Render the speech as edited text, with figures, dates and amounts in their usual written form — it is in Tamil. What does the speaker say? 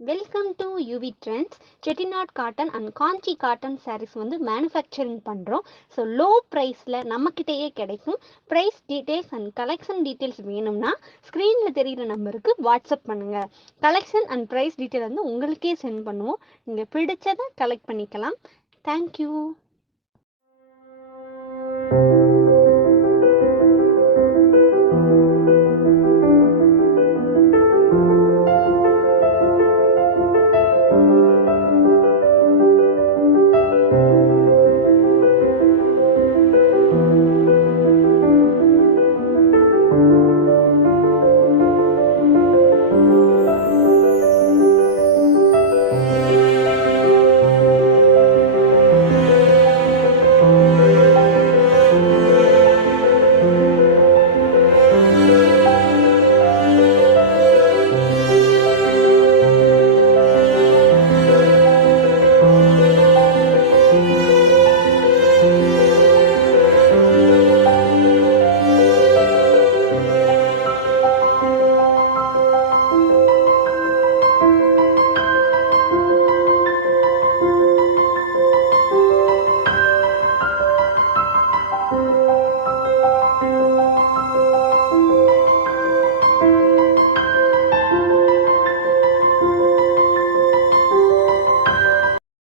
Welcome to UV Trendz. Chettinad Cotten and Kanchi Cotton sarees வந்து மேனுஃபேக்சரிங் பண்ணுறோம். ஸோ லோ ப்ரைஸில் நம்மக்கிட்டேயே கிடைக்கும். Price details and collection details வேணும்னா ஸ்க்ரீனில் தெரிகிற நம்பருக்கு வாட்ஸ்அப் பண்ணுங்கள். கலெக்ஷன் அண்ட் ப்ரைஸ் டீட்டெயில் வந்து உங்களுக்கே சென்ட் பண்ணுவோம். நீங்கள் பிடிச்சதை கலெக்ட் பண்ணிக்கலாம். தேங்க்யூ.